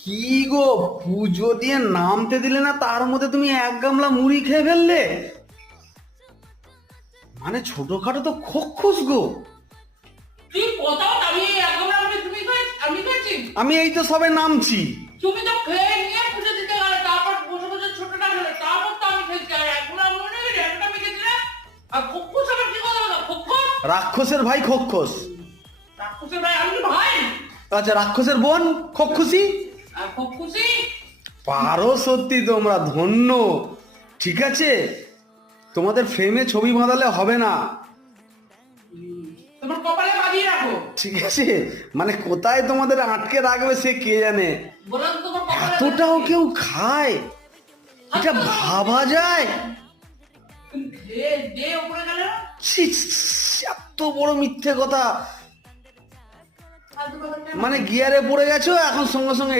কি গো, পুজো দিয়ে নামতে দিলে না, তার মধ্যে তুমি এক গামলা মুড়ি খেয়ে ফেললে। মানে ছোটখাটো তো খোকখুস গো। তুই কোথাও আমি একবার আমি খাচ্ছি। আমি এই তো সবে নামছি। তুমি তো খেয়ে নিয়ে পুজো দিতে গেলে, তারপর বসে বসে ছোটটা খেলে, তারপর তো আমি খেয়েছি। আর এখন আমি মনে করি একটা আমি খেয়েছিলাম। আর খোকস আবার কি কথা বলো? খোকস রাক্ষসের ভাই খোকখুস। রাক্ষসের ভাই, আমি তো ভাই। আচ্ছা, রাক্ষসের বোন খোকখুসি। আর খোকসি পারো সত্যি, তোমরা ধন্য। ঠিক আছে, তোমাদের ফ্রেমে ছবি বাঁধালে হবে না। তোমার কপালে বাঁধিয়ে রাখো। ঠিক আছে, মানে কোথায় তোমাদের আটকে রাখবে সে কে জানে। বললাম তো তোমার কপালে এতটাও কেউ খায়? এটা ভাবা যায়? তুমি খেয়ে দে উপরে গেলে না? ছি, ছি, ছি, এত বড় মিথ্যে কথা। আর তোমার মানে গিয়ারে পড়ে গেছো, এখন সঙ্গে সঙ্গে